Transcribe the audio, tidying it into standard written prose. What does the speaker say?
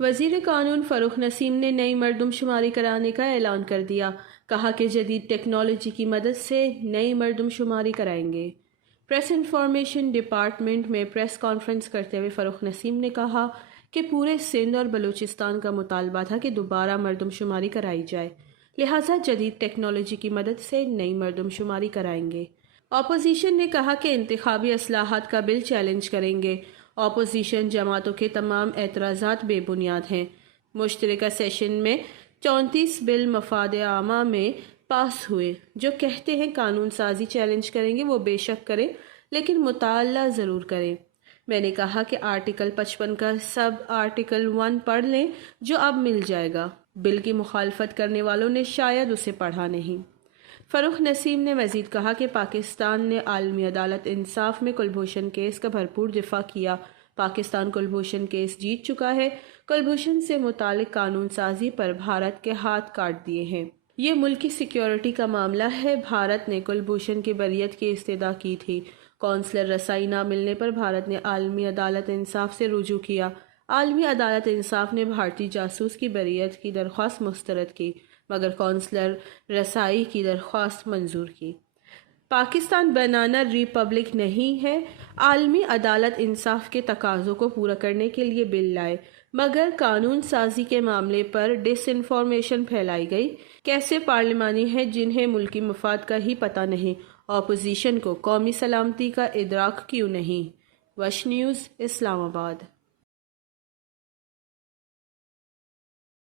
وزیر قانون فاروق نسیم نے نئی مردم شماری کرانے کا اعلان کر دیا۔ کہا کہ جدید ٹیکنالوجی کی مدد سے نئی مردم شماری کرائیں گے۔ پریس انفارمیشن ڈپارٹمنٹ میں پریس کانفرنس کرتے ہوئے فاروق نسیم نے کہا کہ پورے سندھ اور بلوچستان کا مطالبہ تھا کہ دوبارہ مردم شماری کرائی جائے، لہٰذا جدید ٹیکنالوجی کی مدد سے نئی مردم شماری کرائیں گے۔ اپوزیشن نے کہا کہ انتخابی اصلاحات کا بل چیلنج کریں گے۔ اپوزیشن جماعتوں کے تمام اعتراضات بے بنیاد ہیں۔ مشترکہ سیشن میں 34 بل مفاد عامہ میں پاس ہوئے جو کہتے ہیں قانون سازی چیلنج کریں گے وہ بے شک کریں لیکن مطالعہ ضرور کریں۔ میں نے کہا کہ آرٹیکل 55 کا سب آرٹیکل 1 پڑھ لیں جو اب مل جائے گا۔ بل کی مخالفت کرنے والوں نے شاید اسے پڑھا نہیں۔ فاروق نسیم نے مزید کہا کہ پاکستان نے عالمی عدالت انصاف میں کلبھوشن کیس کا بھرپور دفاع کیا۔ پاکستان کلبھوشن کیس جیت چکا ہے۔ کلبھوشن سے متعلق قانون سازی پر بھارت کے ہاتھ کاٹ دیے ہیں۔ یہ ملک کی سیکیورٹی کا معاملہ ہے۔ بھارت نے کلبھوشن کی بریت کی استدعا کی تھی۔ کونسلر رسائی نہ ملنے پر بھارت نے عالمی عدالت انصاف سے رجوع کیا۔ عالمی عدالت انصاف نے بھارتی جاسوس کی بریت کی درخواست مسترد کی مگر کونسلر رسائی کی درخواست منظور کی۔ پاکستان بنانا ریپبلک نہیں ہے۔ عالمی عدالت انصاف کے تقاضوں کو پورا کرنے کے لیے بل لائے مگر قانون سازی کے معاملے پر ڈس انفارمیشن پھیلائی گئی۔ کیسے پارلیمانی ہیں جنہیں ملکی مفاد کا ہی پتہ نہیں؟ اپوزیشن کو قومی سلامتی کا ادراک کیوں نہیں؟ وش نیوز، اسلام آباد۔